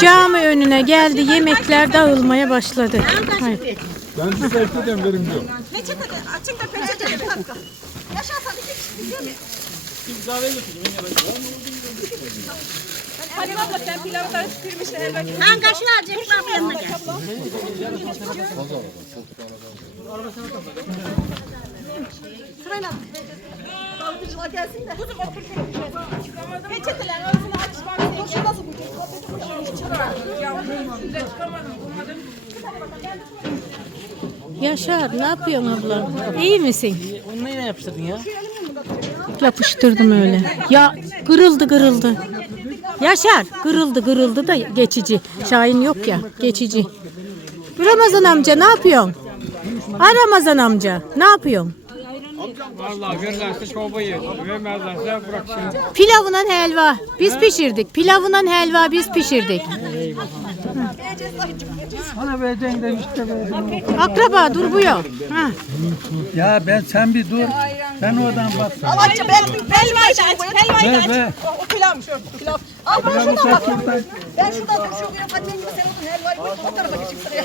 Cami önüne geldi. Yemekler dağılmaya başladı. Hayır. Ben size ekledim verim diyor. Peçete de açın da peçete de bir dakika. Yaşar hadi git. gidiyor mu? Hadi abla sen pilavı karıştırmış elbette. Ben kaşığı alacaklar bu yanına gel. Sırayla. Dalgıcılar gelsin de. Kuzum otur. Peçeteler ağzını aç. Dur şu nasıl Yaşar ne yapıyorsun abla? İyi misin? Onu neyle yapıştırdın ya? Yapıştırdım öyle. Ya kırıldı kırıldı. Yaşar kırıldı kırıldı da geçici. Şahin yok ya geçici. Ramazan amca ne yapıyorsun? Ha Ramazan amca ne yapıyorsun? Vallahi verirlerse çorbayı, vermezlerse bırakışını. Pilavla helva biz pişirdik. Pilavla helva biz pişirdik. Bana vereceksin de işte verdim. Akraba dur bu yok. Ha. Ya ben sen bir dur. Ben oradan bak. Aç ben helvayı da aç. Helvayı da aç. O pilavmış o pilav. Al ben şuradan bak. Ben şuradan dur şu güne gibi sen otur helvayı koy. O tarafa geçip sıraya.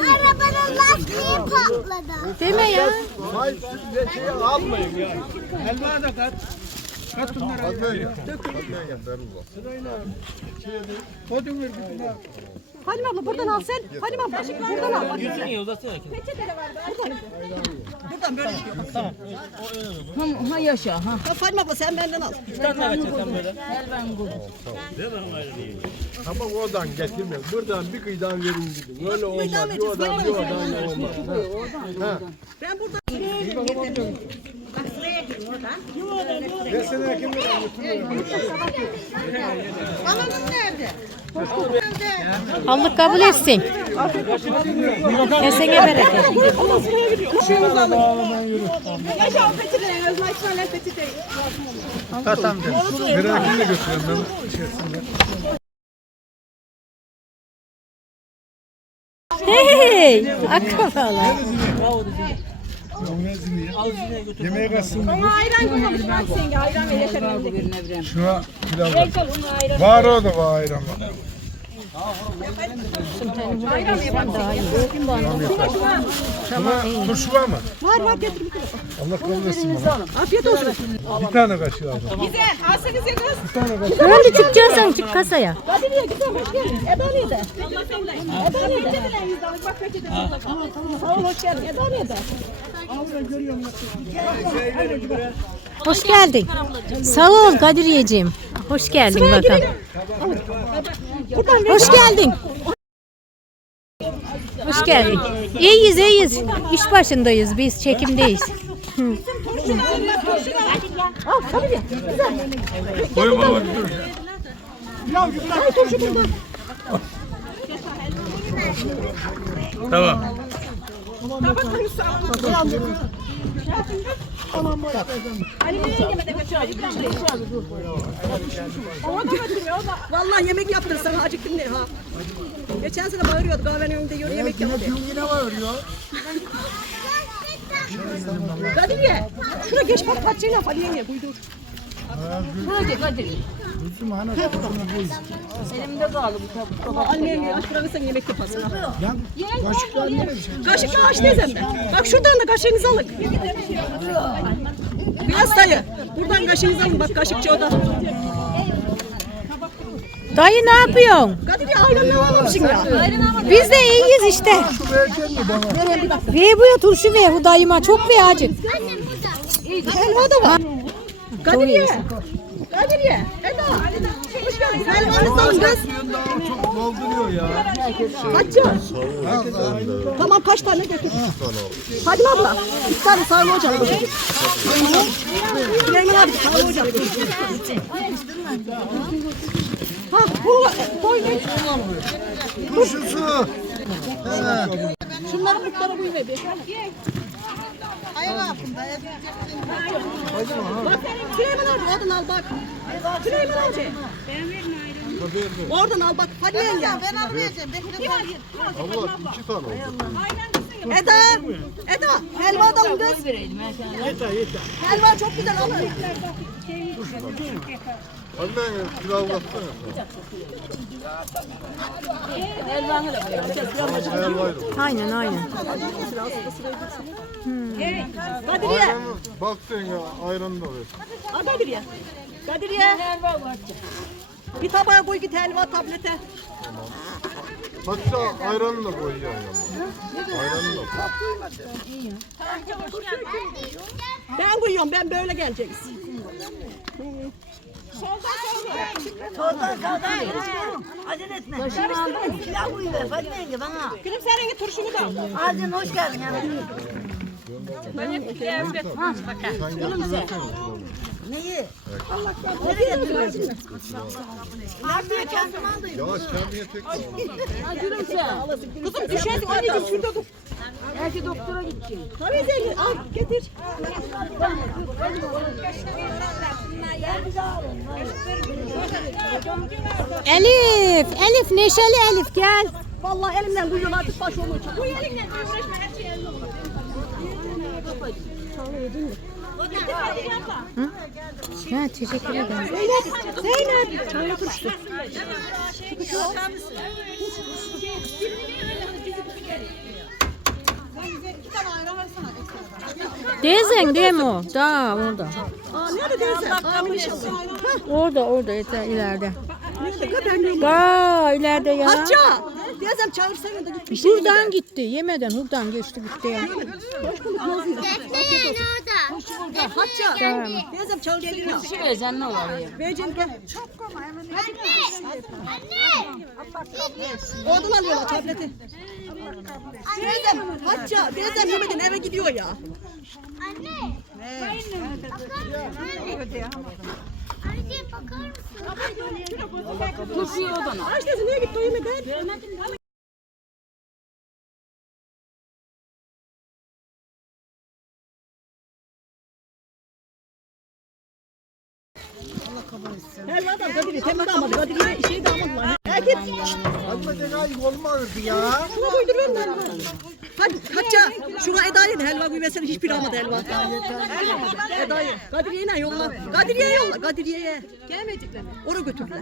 Arabanın lastiği patladı. Deme ya. Hayır siz şeyi almayın ya. Elma da kat. Kat bunları. Verin bu. Kodun ver bir. Halim abla buradan al sen. Halim abla buradan al. Bak. Niye uzatsana ki? Buradan böyle. Ha yaşa ha. Ha Halim abla sen benden al. Sen ne vereceksin böyle? Ama oradan getirmeyin. Buradan bir kıyıdan verin gidin. Öyle olmaz. Bir oradan bir oradan olmaz. Ha. Ha. Ben burada Desene kim alanın nerede? Allah kabul etsin. Kesene bereket. Kuşumuzu. Hey, akrabalar. Yemeğe kaçsın. Ona ayran koymamış. Bak sen ayran ve yaşar elindeki. Şuna pilav ver. Var o da var ayran var. Şuna turşu var mı? Var var getir bir tane. Allah kabul etsin bana. Afiyet olsun. Bir tane kaşığı alacağım. Güzel. Alsanız ya kız. Sen de çıkacaksın çık kasaya. Hadi niye güzel hoş geldin. Nerede? Peçeteler yüzde alın. Bak peçeteler. Sağ ol hoş geldin. Eda nerede? Hoş geldin. Sağ ol Kadiriyeciğim. Hoş geldin bakalım. Hoş geldin. Hoş geldin. İyiyiz iyiyiz. İş başındayız biz çekimdeyiz. Al tabii. Güzel. Koyun baba dur. Ay turşu burada. Tamam. Ona da götürüyor. Vallahi yemek yaptın sana acıktım ne ha. Geçen sene bağırıyordu kahvenin önünde yürü yemek yaptı. Yine var ya. Kadriye, şuna geç bak parçayla falan yenge buydur. Hadi hadi. Annem ya aç bırakırsan yemek yaparsın. ha. Kaşıkla aç teyzem de. Bak şuradan da kaşığınızı alın. Biraz dayı. Buradan kaşığınızı alın bak kaşıkçı o da. Dayı ne yapıyorsun? Kadriye ayranını almamışsın ya. Biz de iyiyiz işte. Ve bu ya turşu ve bu dayıma çok ve acık. Helva da var. Kadriye. Kadriye. Eda. Hoş geldin. Helvanızı alın kız. Çok dolduruyor ya. Kaçça? Tamam kaç tane getir. Hadi abla. Bir tane sarma koy. Süleyman abi sarma koy. Ha bu koy geç. Turşusu. Şunları mutlara koy be. Ayağı altında. Bak Süleyman abi oradan al bak. Süleyman amca. Oradan al bak. Hadi yenge. Ben almayacağım. Abla iki tane oldu. Eda. Eda. Helva alalım kız. Helva çok güzel alın. Anne pilav baksana. Helva da. Aynen aynen. Kadriye. Ayranı bak sen ya ayranı da ver. Kadriye. Kadriye. Bir tabağa koy git helva tablete. Hatta ayranı da koy ya. Koy. Ben koyuyorum ben böyle geleceğiz. Acele etme. Pilav uyu ver Fatma yenge bana. Gülüm sen rengi turşumu da al. Azin hoş geldin yani. Sen Neyi? Nereye getiriyorsun? Nerede kendim aldım. Yavaş kendine tek al. Kızım düşersin anneciğim şurada dur. Belki doktora gidecek. Tabii zengin al getir. Elif, Elif neşeli Elif gel. Vallahi elimden duyuyorlar artık baş olmuyor. Bu elimden Ha, teşekkür ederim. Zeynep, Zeynep. Çayla turşu. Teyzen değil mi o? Daha orada. Aa nerede inşallah. Orada orada yeter, ileride. Gaa ileride ya. Hacca. Teyzem çağırsana da gitmiş. Buradan gitti. Yemeden buradan geçti gitti ya. Defneyin orada. Hacca. Tamam. Teyzem çağırsana. Şu özen ne oluyor? Beyciğim gel. Anne. Oradan alıyorlar tableti. Teyzem, Hacca. Teyzem yemeden eve gidiyor ya. Anne. Anneciğim bakar mısın? Turşuyu odana. Aç teyze niye gitti o yemeden? Helva da Kadir'i temel almadı. Kadir'i şey de almadılar. Erkek. Anne de olmazdı ya. Şuna koyduruyorum ben. Hadi Hacca. Şuna Eda'yı da helva koymasana hiçbir almadı helva. Eda'yı. Kadir'ye ne yolla? Kadir'ye yolla. Kadir'ye. Gelmeyecekler. Oraya götürdüler.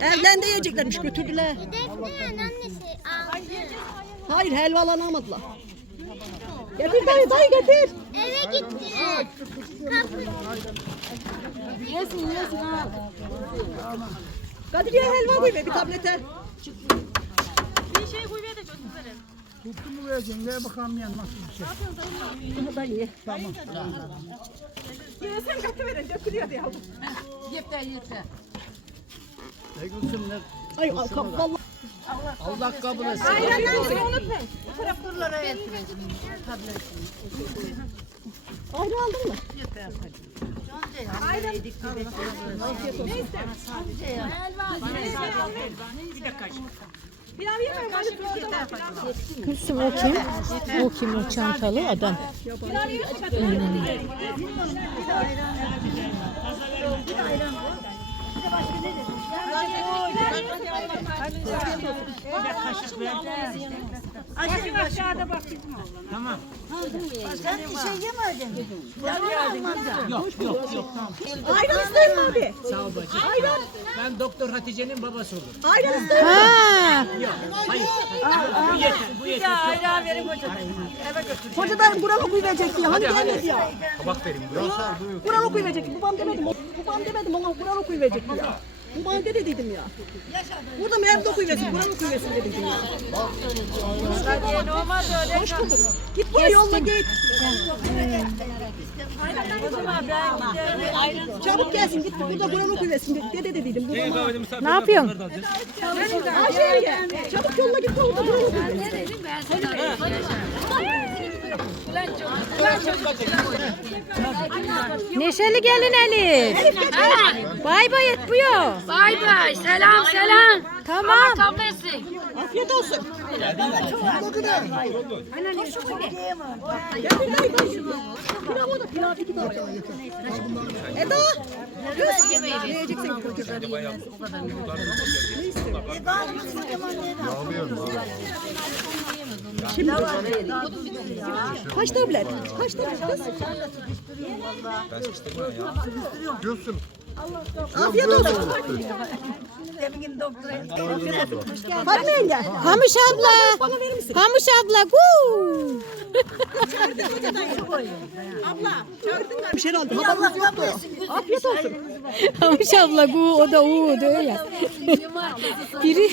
Evlendi yiyeceklermiş götürdüler. Defneyin annesi aldı. Hayır helvalarını almadılar. Getir dayı dayı getir. Eve gitti. Yesin yesin al. Kadir'ye helva koy be bir tablete. Tuttu mu vereceksin? Ver bakalım ya nasıl bir şey. Bunu da ye. Tamam. Ya sen katı verin dökülüyor diye aldım. Yeter yeter. Ne kızım ne? Ay al kap vallahi. Allah kabul etsin. Ayrandan unutmayın. Doktorlara versin. Ayran aldın mı? Gülsüm o kim? O kim o çantalı adam? Sen bir şey yemedin. Ayran mi abi? Sağ. Ayran. Ben Doktor Hatice'nin babası olurum. Ayran? Ha, Hayır. bu yeter. Bu yeter. Hoca da buranı okuyacak diye. Hani gelmedi ya. Tabak verin. Buranı okuyacak. Babam demedim. Babam demedim ona buranı okuyacak diye. Babam dedi dedim ya. Burada mevde okuyacak. Buranı okuyacak dedim ya. Hoş bulduk. Git buraya yolla git. Çabuk gelsin git burada buranı okuyasın dede dediydim. Burada ne yapıyorsun? Ayşe yenge. Çabuk yolla git burada buranı okuyasın. Neşeli gelin Elif. Bay bay et bu yo. Bay bay. Selam selam. Tamam. Afiyet olsun. Eda. Kız. Yiyeceksin. Şimdi kaç tablet? Kaç tablet kız? Gülsüm. Afiyet olsun. Fatma yenge. Kamış abla. Verir misin? Kamış abla. Bir şey aldım. Afiyet olsun. Kamış abla gu o da u diyor ya. Biri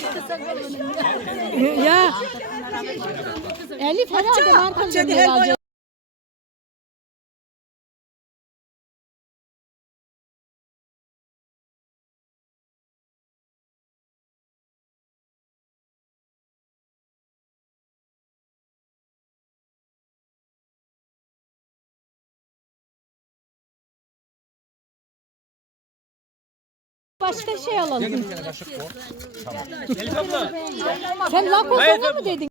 ya Elif herhalde markanın herhalde. Başka şey alalım. Sen lakosoga mı dedin?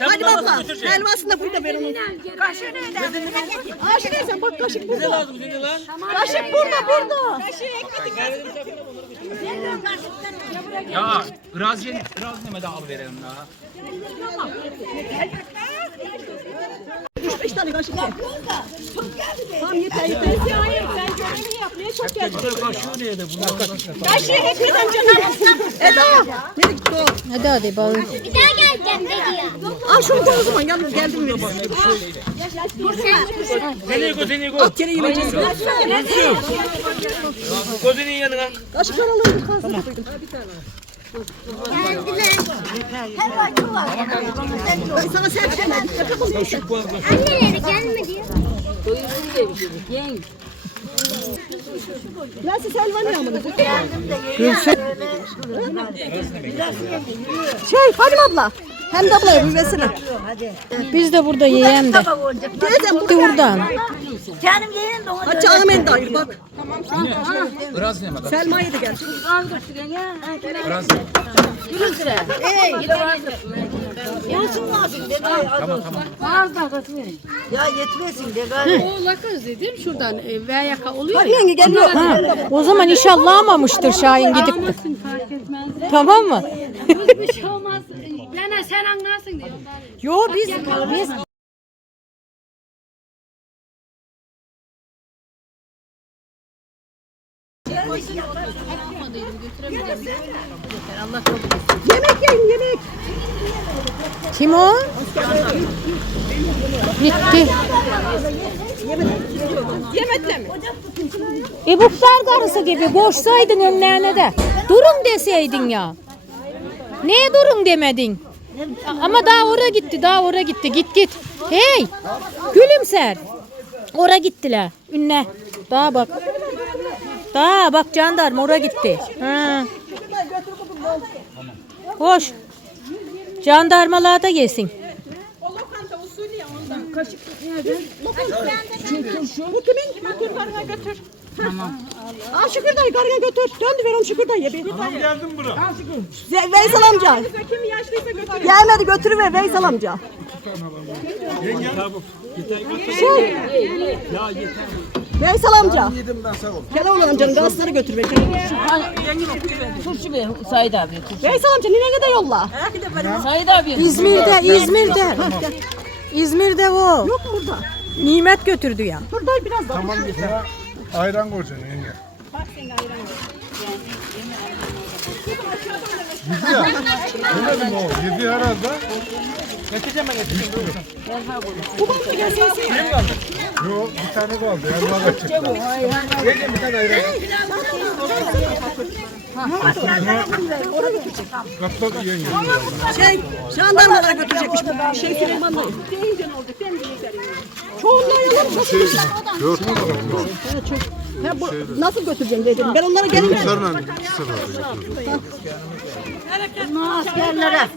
Hadi abla. Helvasını da burada ver onun. Kaşığı nerede? Kaşığı nerede? Bak kaşık burada. lazım seni lan? Kaşık burada burada. Ya Raziye Raziye'me de al verelim ya. Üç beş tane kaşık ye. Tamam yeter yeter. Hayır sen görevini yap. Niye çok geldin? Kaşığı bunlar kaşığı? Kaşığı hepinizden canım. Eda. Nereye gitti o? Hadi hadi bağır. Bir daha geleceğim dedi ya. Al şunu koy o zaman. Yalnız geldim mi? Seni go seni go. At yere yemeyeceğiz. Gözünün yanına. Kaşıklar alalım. Kalsın koydum. Ben sana sevdim. Anneleri gelmedi ya. Nasıl Selvan? Şey Fadime abla. Hem de ablaya bir versene. Biz de burada yiyen de. Teyzem Gitti buradan. Canım yeğen de ona Hacı Ahmet dayı bak. Raziye'me de. Selma'yı da gelsin. Raziye. Yarısın lazım de Tamam tamam. Ya yetmesin de gari. O dedim şuradan e, veya yaka oluyor Hadi yenge geliyor. Ha, o zaman inşallah almamıştır Şahin gidip. Almasın fark etmez. Tamam mı? Bir şey olmaz. Lena sen anlarsın diyor. Yo biz biz Yemek yiyin yemek. kim o? Gitti. Yemekle mi? E bu karısı gibi koşsaydın önlerine de. Durun deseydin ya. Neye durun demedin? Ama daha ora gitti, daha ora gitti. Git git. Hey! Gülümser. Ora gittiler. Ünle. Daha bak. Daha bak jandarma ora gitti. Ha. Koş. Jandarmalar da gelsin. Bu kimin? Götür götür. Tamam. Aa Şükür dayı karına götür. Döndü ver onu Şükür dayı ye bir. Tamam geldim bura. Ve- Veysel amca. Kim yaşlıysa götür. Gelmedi götürüver Veysel amca. Şey. Veysel amca. Yedim ben sağ ol. Keloğlan amcanın gazları götür ver. Turşu be Said abi. Veysel amca ninene de yolla. Said abi. İzmir'de, İzmir'de. İzmir'de o. Yok mu burada? Nimet götürdü ya. Dur dayı biraz daha. Tamam yeter. Ayran koyacaksın yenge. Yedi ya. Demedim o. Yedi herhalde. Getireceğim ben getireceğim. Bu bana gelseyse. Yok bir tane kaldı. Elma kaçacak. Yenge bir tane ayran. Katlat yenge. Şey, jandarmalara götürecekmiş bu şey Süleyman dayı. Deyince ne oldu? Sen de yeterin. Çoğunluğa yalan nasıl Şey, dört mü kaldı? Ha, bu, nasıl götüreceksin dedim. Ben onlara gelince. Sarılan iki götürdüm. Askerlere.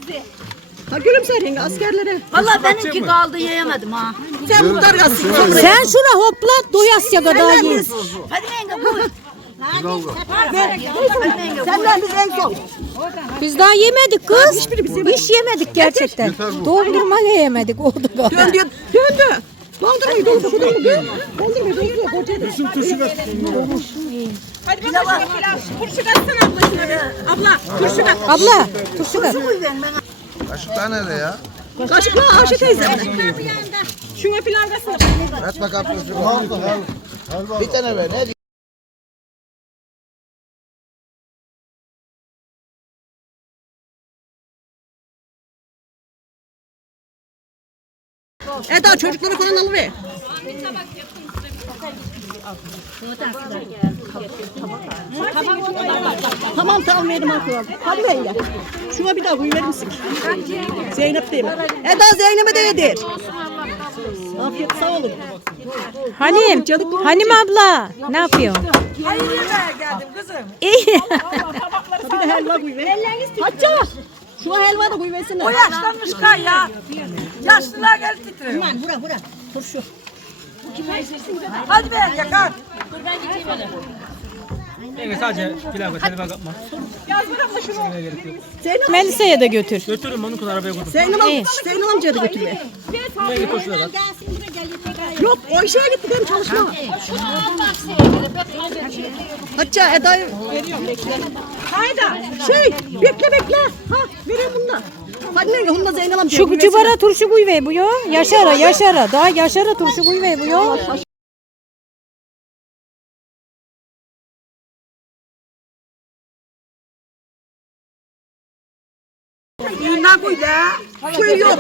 Ha gülümser yenge askerlere. Valla benimki kaldı yiyemedim ha. Sen muhtar yazsın. Sen şura hopla doyasya kadar ye. Hadi yenge buyur. Senden biz en son. Biz daha yemedik kız. Hiç yemedik gerçekten. Dondurma ne yemedik o da. Döndü. Döndü. Dondurmayı doldu. Dondurmayı Dondurmayı doldu. Hocaya da. Turşu ver. Abla turşu ver. Kaşıklar nerede ya? Kaşıkla Ayşe teyze. At bakalım turşu. Bir tane ver. Ne Eda çocukları falan alıver. Tamam tamam verim akıllı. Hadi yenge. Şuna bir daha koyu verir misin? Zeynep değil mi? Eda Zeynep'e de yedir. Afiyet sağ olun. Hanim, Hanim abla ne yapıyorsun? Hayır yemeğe geldim kızım. İyi. Bir de helva koyu ver. Hacca. Şuna helva da koyu versene. O yaşlanmış kay ya. Yaşlılar geldi titriyor. Hemen bura bura. Turşu. Hadi be yakar. Yenge sadece pilav ve telefon yapma. Zeynep, Melisa'ya da götür. Götürün onu kız arabaya koydum. Zeynep, am Zeynep amcaya da götür. Yenge da bak. Yok o işe gitti benim çalışma. Hacca Eda'yı veriyorum bekle. Hayda. Şey bekle bekle. Ha vereyim bununla. Hadi neyse bununla Zeynep amcaya Şu cubara turşu kuy ve bu yo. Yaşara yaşara. Daha yaşara turşu kuy ve bu yo. Düğünden koy be. Suyu yok.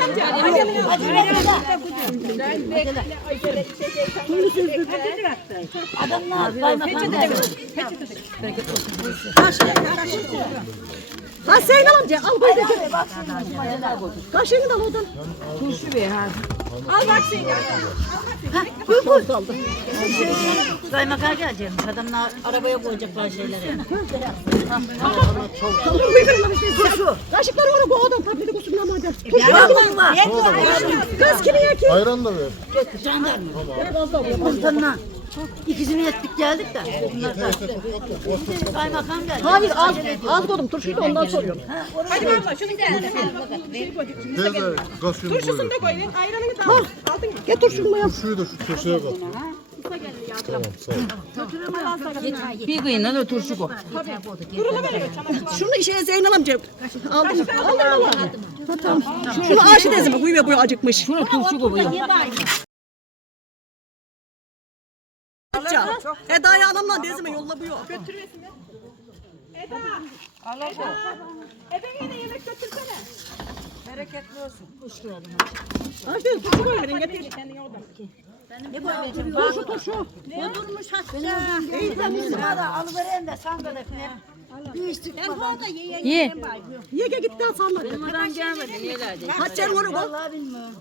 Adamlar kaymakam geldi. Ha Zeynep amca al koy getir. Kaşığını da al oradan. Kaymakam gelecek. Adamlar arabaya koyacaklar şeyleri. Turşu. Kaşıkları oraya koy tablete koysun ama hadi. Yalan var. Kız kimi ya kim? Ayran da ver. Komutanına. İkisini yettik geldik de. Bunlar da. Kaymakam geldi. Hayır az, az koydum turşuyu da ondan soruyorum. Teyze kaşığını koy. Ha, get turşunu ya. Şuyu da şu köşeye bak. Bir kıyına da turşu koy. Şunu işe Zeynep amca aldım. Aldım valla. Ha, tamam. Şunu teyze koy ve boyu acıkmış. Şuna turşu koy. Hacca. Eda'yı alamla dezime yolla bu yok. Ayşe teyze turşu koy verin getir. Turşu turşu. Ne durmuş hatta. Bana da alıvereyim de sandaletine. Bir içtik bakalım. Ye. Yege gitti Hasan'la. Buradan gelmedi. Nelerdi? Hacca onu koy. Vallahi bilmiyorum.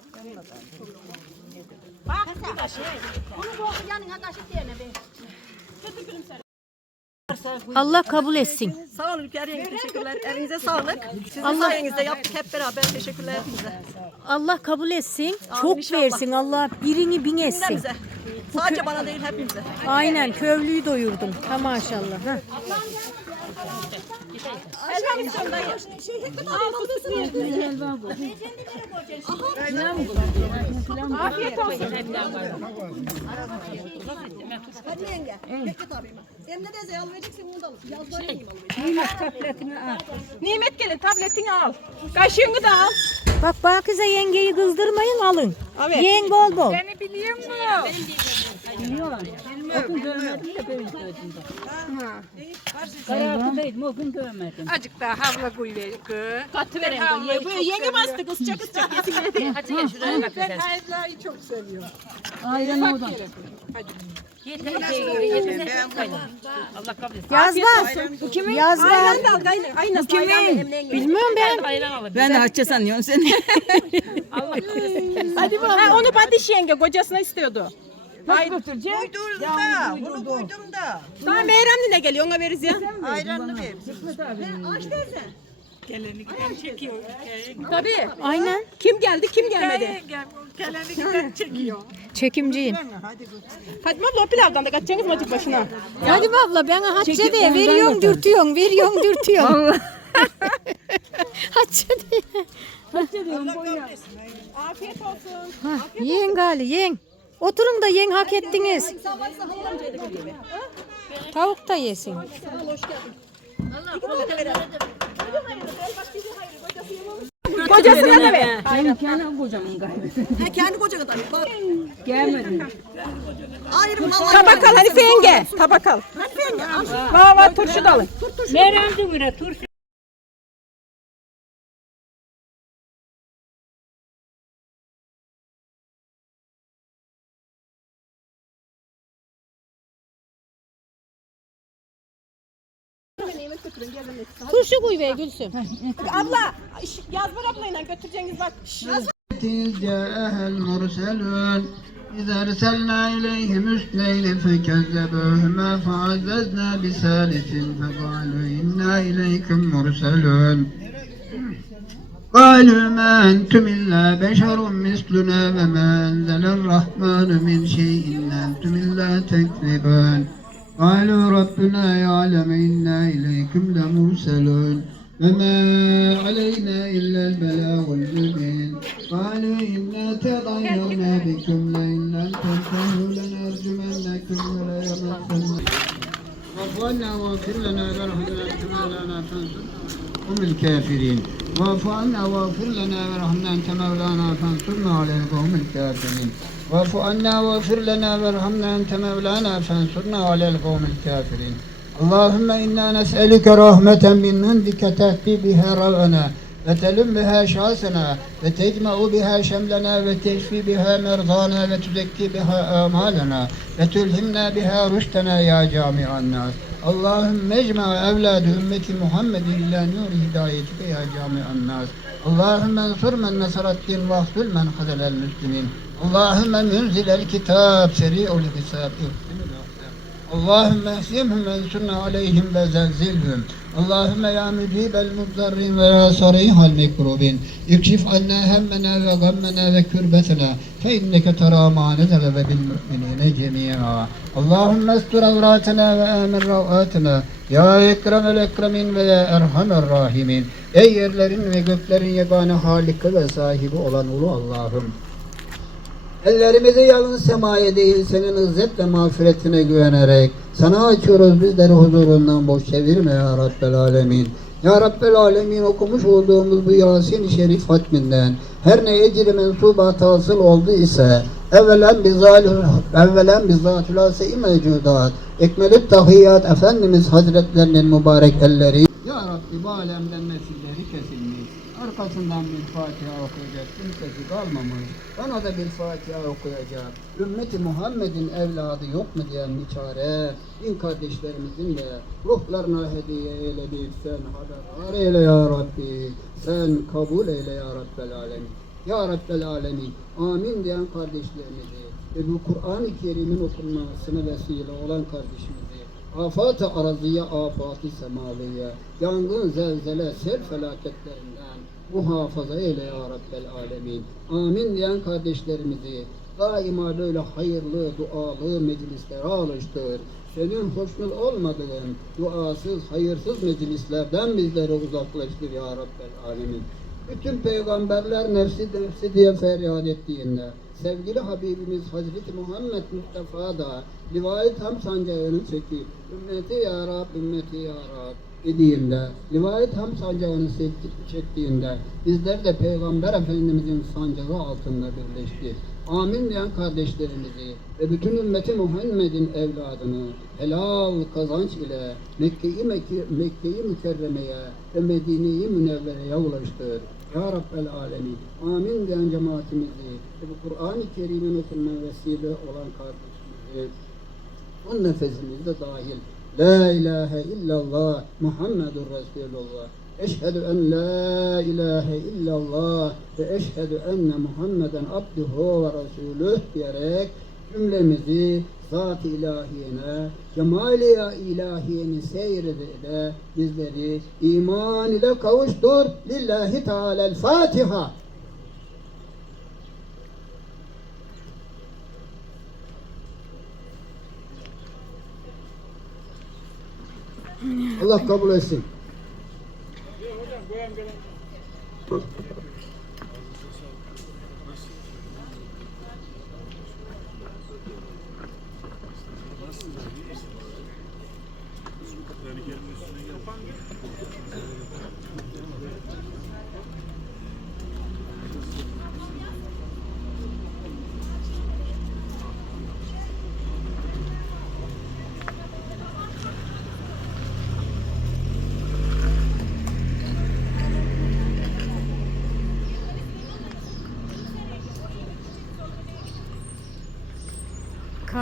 Allah kabul etsin. Sağ olun yenge teşekkürler. Elinize sağlık. Sizin sayenizde yaptık hep beraber. Teşekkürler hepinize. Allah kabul etsin. Çok inşallah. versin. Allah birini bin etsin. Hepimize. Sadece bana değil hepimize. Aynen köylüyü doyurdum. Ha maşallah. Ha. Hadi yenge. Bekle tabii. Emre teyze al vereceksin bunu da al. Yazları Şey, al. Nimet gelin tabletini al. Kaşığını da al. Bak Bakize yengeyi kızdırmayın alın. Yiyin bol bol. Beni biliyor musun? Azıcık daha havla koy ver. Katı ver havlayı. Böyle yeni bastı kızça kızça. Hadi gel şuraya bak. Ben havlayı çok seviyorum. Yazmaz. Yazmaz. Ayran da al gayrı. Ay nasıl ayran da Emre'ye Bilmiyorum ben. Ben de Hatice sanıyorum seni. Hadi bakalım. Ha, onu Badiş yenge kocasına istiyordu. Nasıl götüreceğim? Uydurdum da. Bunu duydum da. Tamam Meyrem ne geliyor ona veririz ya. Ayranını ver. Ayşe teyze. Gelenikten çekiyor. Tabii. Aynen. Kim geldi kim gelmedi? Gelenikten çekiyor. Çekimciyim. Fatma abla o pilavdan da kaçacaksınız mı açık başına? Hadi abla bana Hatice diye veriyorsun dürtüyorsun veriyorsun dürtüyorsun. Hatice diye. Afiyet olsun. Yiyin gali yiyin. Oturun da yiyin hak ettiniz. Tavuk da yesin. Hoş geldin. İki tane de verelim. Kocasına da ver. Benim kendi kocamın gayrı. Ha kendi koca kadar. Bak. Gelmedi. Hayır vallahi. Tabak al Hanife yenge. Tabak al. Hanife yenge. al. Turşu da alın. Tut turşu. Merenci bire turşu. Turşu koy be Gülsüm. Abla. şş, Yazbar ablayla götüreceğiniz bak. Şş, إذ جاءها المرسلون إذا أرسلنا إليهم اثنين فكذبوهما فعززنا بثالث فقالوا إنا إليكم مرسلون قالوا ما أنتم إلا بشر مثلنا وما أنزل الرحمن من شيء إن أنتم إلا تكذبون Alo Rabbina ya aleme inna ileyküm le murselun. Ve ma aleyna illel belâhul mübin. Kalu inna tedayyana bikum le illel tentehu lenercümennekum ve le yemettennekum. Vafalna vafir lena verhamdülâ kümâlâna fenzûn. Umil kafirin. Vafalna vafir lena verhamdülâ kümâlâna fenzûn. Aleyhi kavmil kafirin. واعف عنا واغفر لنا وارحمنا انت مولانا فانصرنا على القوم الكافرين اللهم انا نسالك رحمه من عندك تهدي بها روعنا وتلم بها شعثنا وتجمع بها شملنا وتشفي بها مرضانا وتزكي بها آمالنا وتلهمنا بها رشدنا يا جامع الناس اللهم اجمع أولاد أمة محمد إلى نور هدايتك يا جامع الناس اللهم انصر من نصر الدين واخذل من خذل المسلمين Allahümme münzilel kitab seri ol hisab. Allahümme ehsimhum ensurna aleyhim ve zelzilhum. Allahümme ya mücibel muzdarrin ve ya sarihal mikrubin. İkşif anna hemmena ve gammena ve kürbetena. Fe inneke tera manetele ve bil müminine cemi'a. Allahümme estur avratena ve amin rav'atena. Ya ekremel ekremin ve ya erhamer rahimin. Ey yerlerin ve göklerin yegane halika ve sahibi olan ulu Allah'ım. Ellerimizi yalnız semaya değil senin izzet ve mağfiretine güvenerek sana açıyoruz bizleri huzurundan boş çevirme ya Rabbel Alemin. Ya Rabbel Alemin okumuş olduğumuz bu Yasin-i Şerif hatminden her ne ecri mensubat hasıl oldu ise evvelen bizal evvelen bizatül ase-i mevcudat ekmelü tahiyyat Efendimiz Hazretlerinin mübarek elleri Ya Rabbi bu alemden kesilmiş arkasından bir Fatiha okuyacak kimsesi kalmamış. Bana da bir Fatiha okuyacak. Ümmeti Muhammed'in evladı yok mu diyen bir çare? Din kardeşlerimizin de ruhlarına hediye eyle bir sen haberdar eyle ya Rabbi. Sen kabul eyle ya Rabbel Alemin. Ya Rabbel Alemin. Amin diyen kardeşlerimizi ve bu Kur'an-ı Kerim'in okunmasına vesile olan kardeşimizi afat-ı araziye, afat-ı semaviye, yangın, zelzele, sel felaketlerinden muhafaza eyle ya Rabbel Alemin. Amin diyen kardeşlerimizi daima böyle hayırlı, dualı meclislere alıştır. Senin hoşnut olmadığın duasız, hayırsız meclislerden bizleri uzaklaştır ya Rabbel Alemin. Bütün peygamberler nefsi nefsi diye feryat ettiğinde sevgili Habibimiz Hazreti Muhammed Mustafa da rivayet ham sancağını çekip ümmeti ya Rab, ümmeti ya Rab dediğinde, rivayet ham sancağını çekti- çektiğinde bizler de Peygamber Efendimizin sancağı altında birleştik. Amin diyen kardeşlerimizi ve bütün ümmeti Muhammed'in evladını helal kazanç ile Mekke'yi Mekke, Mekke'yi mükerremeye ve Medine'yi münevvereye ulaştır. Ya Rabbel Alemin. Amin diyen cemaatimizi ve bu Kur'an-ı Kerim'in okunma vesile olan kardeşimizi son nefesimizde dahil La ilahe illallah Muhammedur Resulullah Eşhedü en la ilahe illallah ve eşhedü enne Muhammeden abduhu ve resulüh diyerek cümlemizi zat-ı ilahiyene, cemali ilahiyenin seyrede bizleri iman ile kavuştur. Lillahi Teala'l Allah kabul etsin.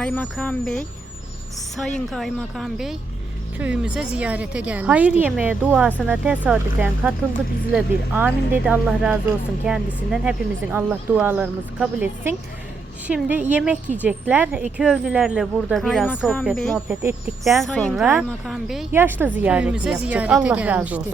Kaymakam Bey, Sayın Kaymakam Bey köyümüze ziyarete gelmişti. Hayır yemeğe duasına tesadüfen katıldı bizle bir. Amin dedi Allah razı olsun kendisinden. Hepimizin Allah dualarımızı kabul etsin. Şimdi yemek yiyecekler. E, Köylülerle burada biraz Kaymakam sohbet Bey, muhabbet ettikten Sayın sonra Bey yaşlı ziyaret köyümüze yapacak. ziyarete Allah razı gelmişti. olsun.